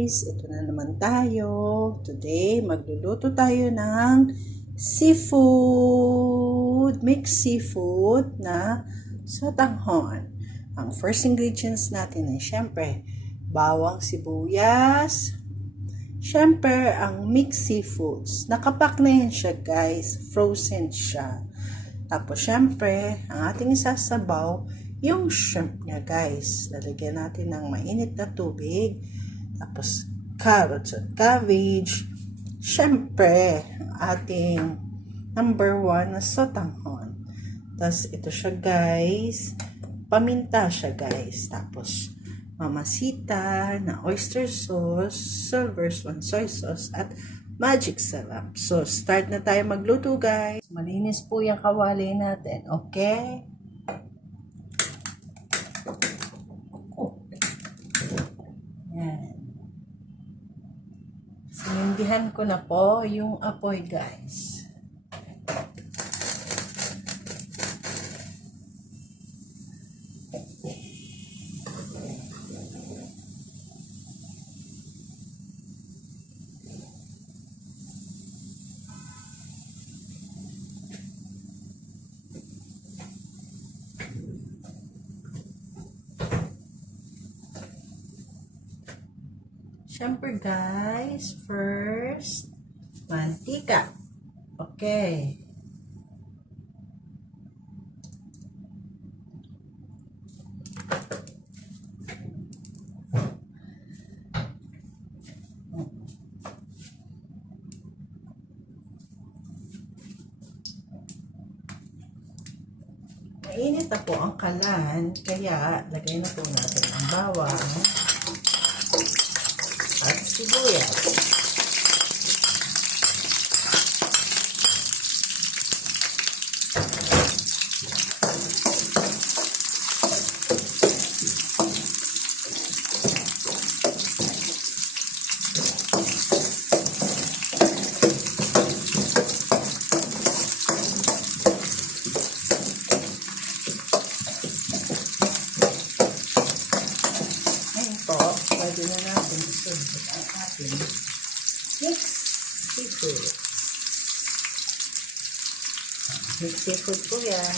guys, ito na naman tayo. Today, magluluto tayo ng seafood, mixed seafood na sotanghon. Ang first ingredients natin ay syempre, bawang sibuyas, syempre ang mixed seafoods. Nakapack na yan siya guys, frozen siya. Tapos syempre, ang ating isasabaw, yung shrimp niya guys. Lalagyan natin ng mainit na tubig. Tapos carrots at cabbage. Syempre, ang ating number 1 na sotanghon. Tapos ito siya guys. Paminta siya guys. Tapos mamasita na oyster sauce, silver swan soy sauce at magic syrup. So, start na tayo magluto guys. Malinis po yung kawali natin. Okay? Yan. Sinindihan ko na po yung apoy guys. Siyempre guys, first, mantika. Okay. Mainit na po ang kalan, kaya lagay na po natin ang bawang at sibuyas. Pwede na natin isunod ang ating mixed seafood. Mixed seafood po yan.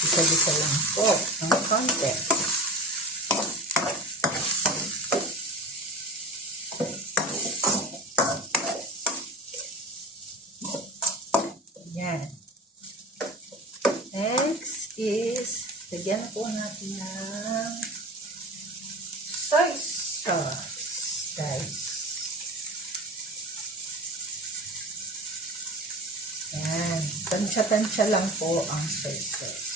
Isa-isa lang po ang konti. Yan. Next is, lagyan po natin ng soy sauce, guys. Yan. Tansya-tansya lang po ang soy sauce.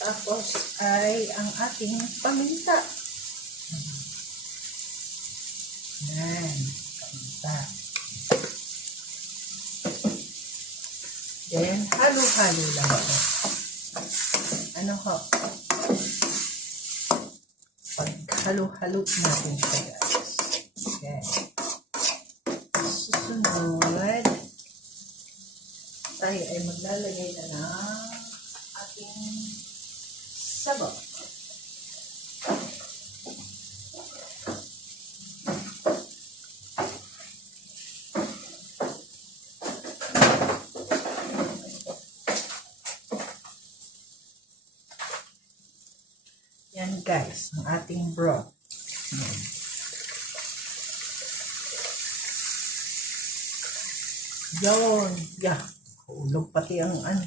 Tapos ay ang ating paminta. Yan, paminta. Then, halo-halo lang ito. Ano ho? Pag-halo-halo natin siya guys. Okay. Susunod, tayo ay maglalagay na ng ating sabaw. Yan guys, ang ating broth. Yun. Yeah. Hulog pati ang ano.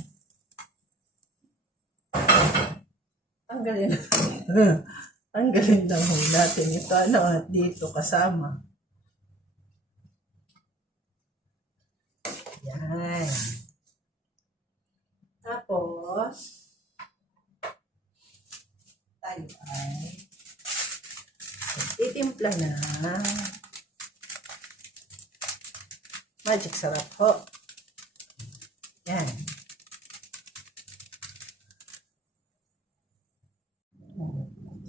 Tanggalin lang natin ito at dito kasama. Yan. Tapos tayo ay Itimpla na. Magic sarap ho. Yan.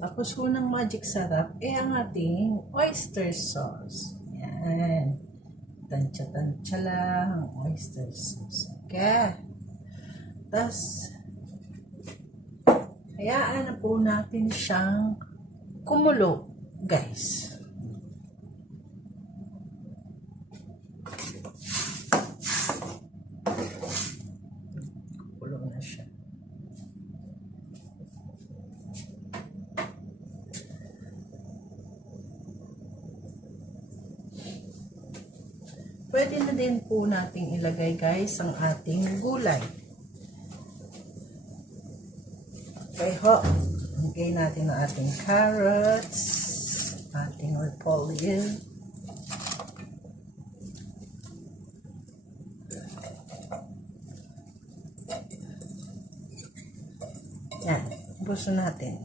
Tapos ho ng magic sarap, ang ating oyster sauce. Yan. Tansya-tansya lang ang oyster sauce. Okay. Tapos, hayaan na po natin siyang kumulo, guys. Kumulo na siya. Pwede na din po nating ilagay, guys, ang ating gulay. Okay ho. Ilagay natin ang ating carrots, ating repolyo. Yan. Buso natin.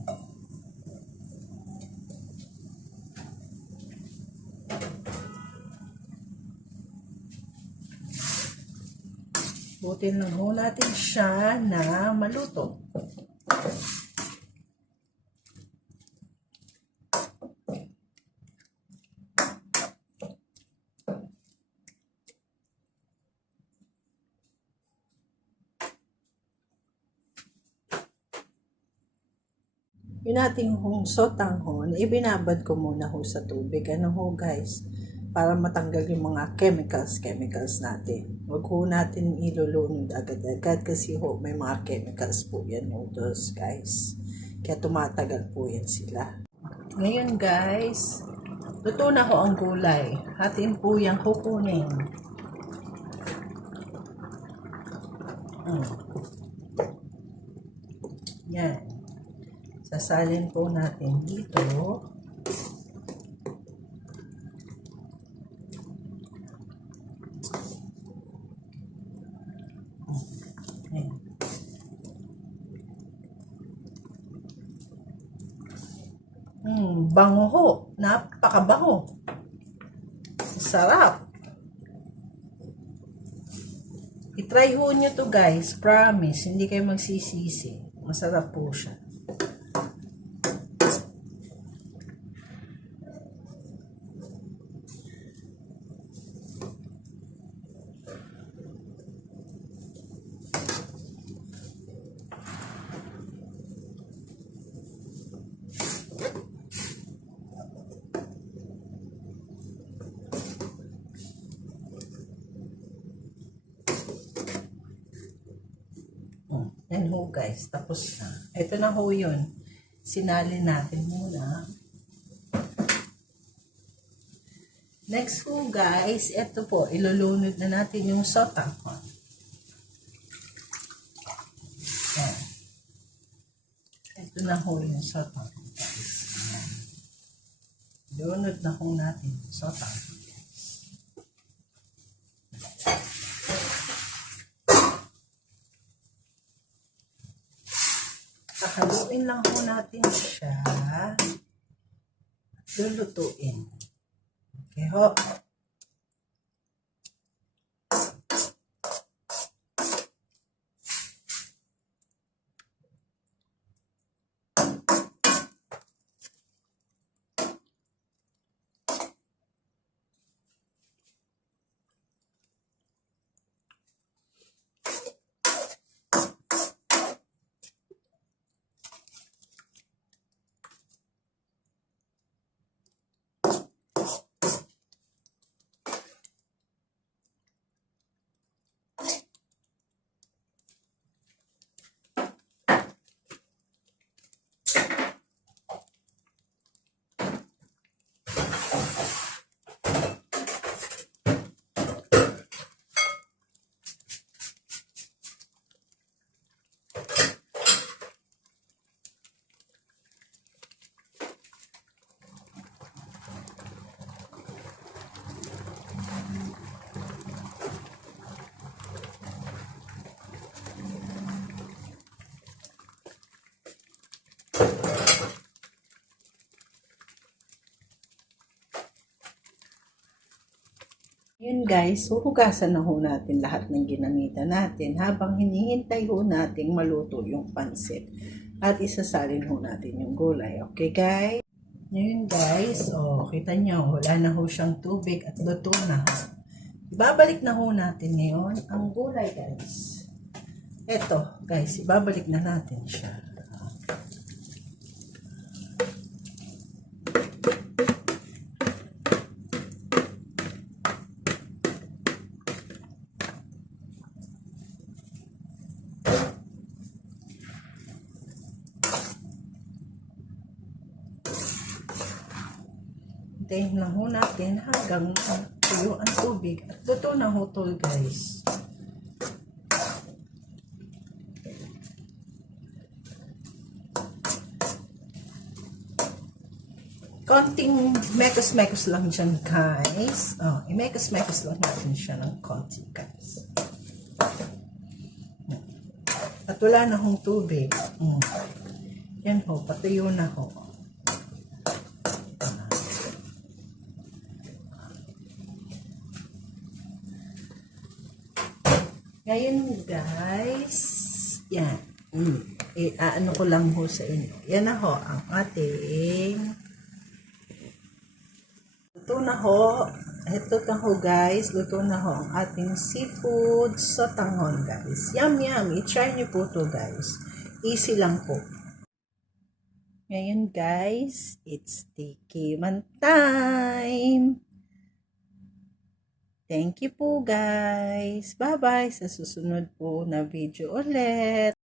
Butin lang ho natin siya na maluto. Yung ating sotanghon, ibinabad ko muna ho sa tubig. Ano ho, guys? Para matanggal yung mga chemicals natin. Huwag ho natin ilulunod agad-agad kasi ho, may mga chemicals po yan noodles, guys. Kaya tumatagal po yan sila. Ngayon, guys, luto na ho ang gulay. Atin po yung kukunin. Yan. Sasalin po natin dito. Bango ho. Napakabango. Sarap. I-try ho nyo to, guys. Promise. Hindi kayo magsisisi. Masarap po siya. Yan ho, guys, tapos na. Ito na ho yun. Sinali natin muna. Next ho, guys, ito po, ilulunod na natin yung sotanghon. Yan. Ito na ho yung sotanghon, guys. Yan. Ilunod na ho natin yung sotanghon. Haluin lang po natin siya at lulutuin. Okay ho. Yun guys, huhugasan na ho natin lahat ng ginamitan natin habang hinihintay ho nating maluto yung pansit. At isasalin ho natin yung gulay. Okay guys? Ngayon guys, kita nyo, wala na ho siyang tubig at luto na. Ibabalik na ho natin ngayon ang gulay guys. Eto guys, ibabalik na natin siya. Hintayin lang ho natin hanggang tuyo ang tubig. At luto na ho to guys. Konting mekos-mekos lang dyan guys. I-mekos-mekos lang natin siya ng konti guys. At wala na hong tubig. Yan ho, patuyo na ho. Ngayon guys, yan. Ano ko lang ho sa inyo. Yan na ho ang ating luto na ho. Ito na ho guys. Luto na ho ang ating seafood sa tanghon guys. Yum yum. I-try nyo po to guys. Easy lang po. Ngayon guys, it's tikiman time. Thank you po guys. Bye-bye sa susunod po na video ulit.